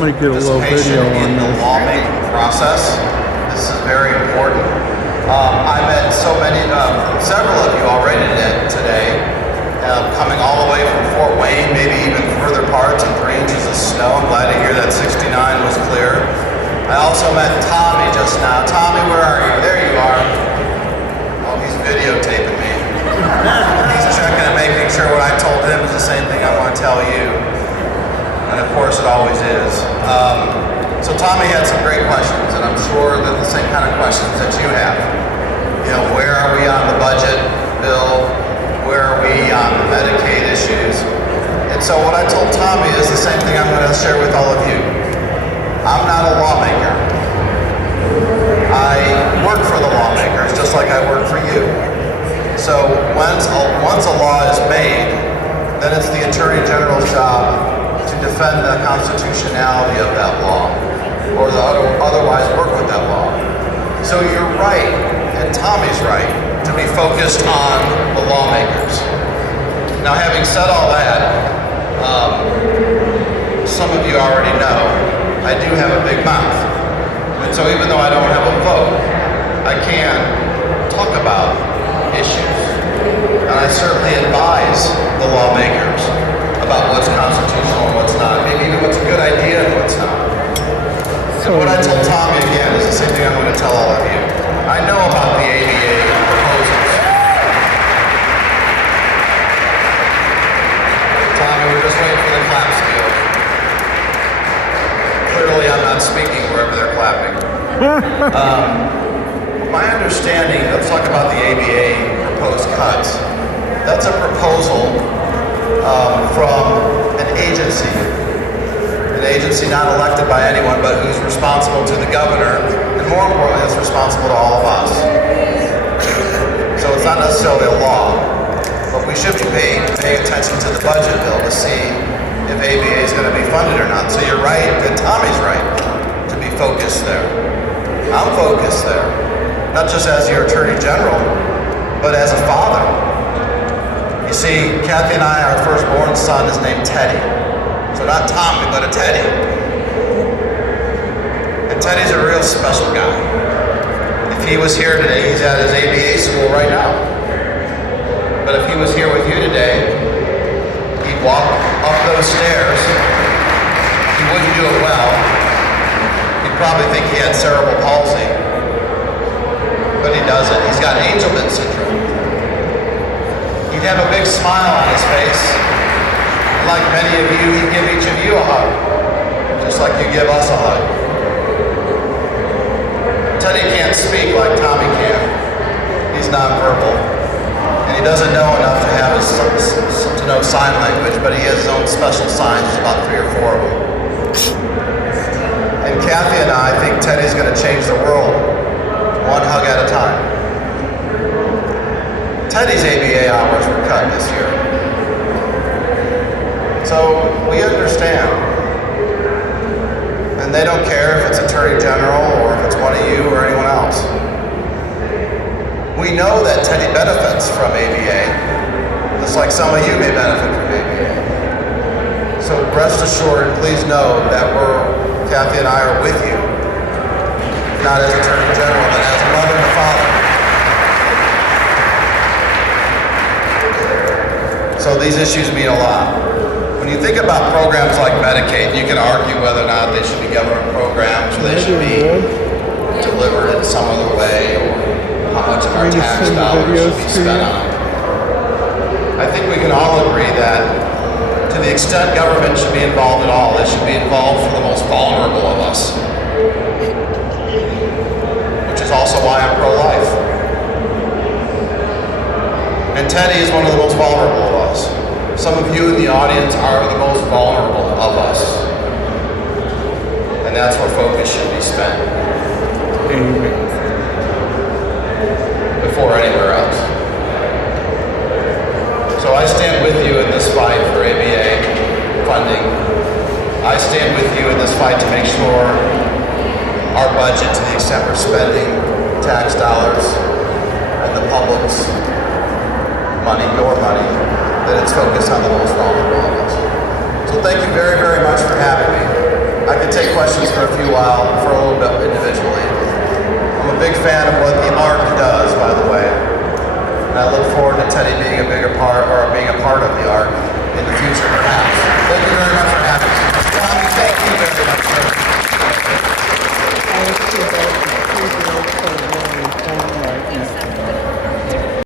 might get a little participation video on in the this. lawmaking process. This is very important. I met several of you already today, coming all the way from Fort Wayne, maybe even further parts, and 3 inches of snow. I'm glad to hear that 69 was clear. I also met Tommy just now. Tommy, where are you? There you are. Oh, he's videotaping me. He's checking and making sure what I told him is the same thing I want to tell you. And of course it always is. So Tommy had some great questions, and I'm sure that the same kind of questions that you have. You know, where are we on the budget bill? Where are we on the Medicaid issues? And so what I told Tommy is the same thing I'm going to share with all of you. I'm not a lawmaker. I work for the lawmakers, just like I work for you. So once a law is made, then it's the Attorney General's job to defend the constitutionality of that law, or otherwise work with that law. So you're right, and Tommy's right, to be focused on the lawmakers. Now, having said all that, some of you already know, I do have a big mouth. And so even though I don't have a vote, I can talk about issues. And I certainly advise the lawmakers about what's constitutional and what's not, maybe even what's a good idea and what's not. So what I told Tommy again is the same thing I'm going to tell all of you. I know about the ABA proposals. Tommy, we're just waiting for the clap skills. Clearly I'm not speaking wherever they're clapping. My understanding, let's talk about the ABA proposed cuts. That's a proposal from an agency not elected by anyone, but who's responsible to the governor, and more importantly, is responsible to all of us. So it's not necessarily a law, but we should be paying attention to the budget bill to see if ABA is going to be funded or not. So you're right, and Tommy's right, to be focused there. I'm focused there, not just as your Attorney General, but as a father. You see, Kathy and I, our firstborn son is named Teddy. So not Tommy, but a Teddy. And Teddy's a real special guy. If he was here today, he's at his ABA school right now. But if he was here with you today, he'd walk up those stairs. He wouldn't do it well. He'd probably think he had cerebral palsy. But he doesn't. He's got Angelman syndrome. He'd have a big smile on his face. Like many of you, he'd give each of you a hug, just like you give us a hug. Teddy can't speak like Tommy can. He's nonverbal, and he doesn't know enough to have to know sign language, but he has his own special signs. There's about 3 or 4 of them. And Kathy and I think Teddy's going to change the world, one hug at a time. Teddy's ABA hours were cut this year. So we understand. And they don't care if it's Attorney General or if it's one of you or anyone else. We know that Teddy benefits from ABA, just like some of you may benefit from ABA. So rest assured, please know that Kathy and I are with you, not as Attorney General, but as a mother and a father. So these issues mean a lot. When you think about programs like Medicaid, you can argue whether or not they should be government programs or they should be delivered in some other way, or how much of our tax dollars should be spent on them. I think we can all agree that to the extent government should be involved at all, it should be involved for the most vulnerable of us, which is also why I'm pro-life. And Teddy is one of the most vulnerable of us. Some of you in the audience are the most vulnerable of us. And that's where focus should be spent. Before anywhere else. So I stand with you in this fight for ABA funding. I stand with you in this fight to make sure our budget, to the extent we're spending tax dollars and the public's money, your money, that it's focused on the most vulnerable of us. So thank you very, very much for having me. I questions for a little bit individually. I'm a big fan of what the ARC does, by the way. And I look forward to Teddy being a bigger part, or being a part